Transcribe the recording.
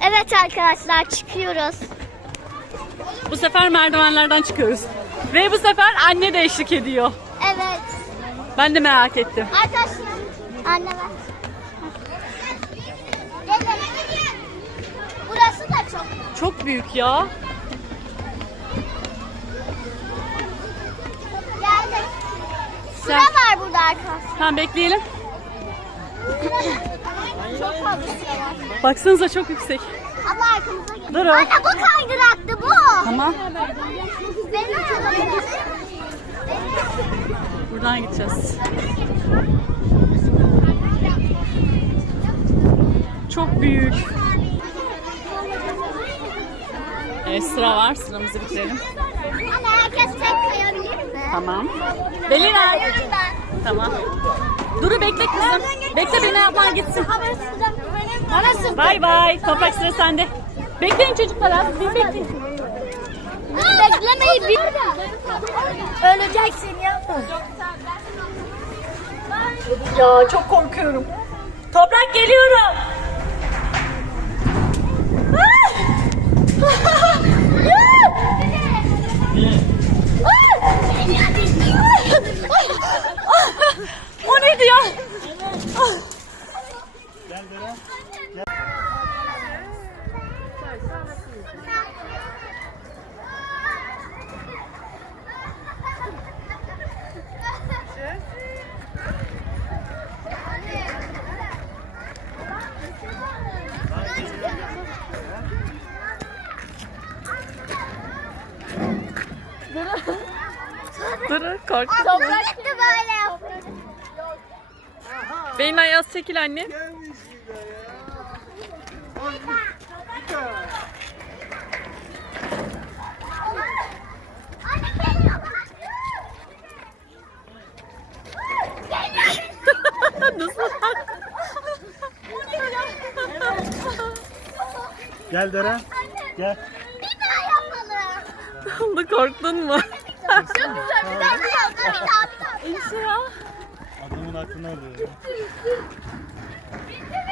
Evet arkadaşlar çıkıyoruz. Bu sefer merdivenlerden çıkıyoruz. Ve bu sefer anne de eşlik ediyor. Evet. Ben de merak ettim. Arkadaşlar anne ver. Burası da çok Çok büyük ya. Geldim. Sıra Sen. var burada arkadaşlar. Tamam bekleyelim. Çok fazla Baksanıza çok yüksek. Abla arkamıza Dur Anne bu kaydıraktı bu. Tamam. benim benim. Buradan gideceğiz. Çok büyük. Evet sıra var sıramızı bitirelim. Ama herkes tek koyabilir mi? Tamam. Belirer. tamam. Duru bekle kızım. Bekle beni ya, yapma gitsin. Anasın. Bay bay. Toprak sıra sende. Bekleyin çocuklar abi. Bir bekleyin. Beklemeyin. Bir... Öleceksin yapma. Ya çok korkuyorum. Toprak geliyorum. Dırı, Dırı korktu. Toprak da böyle yaptı. Beyin çekil anne. Gel Dere. Gel oldu korktun mu? Çok güzel bir daha bir daha bir daha bir daha. Enişte ya. Adamın aklına alıyor. Bitti bitti. Bitti bitti.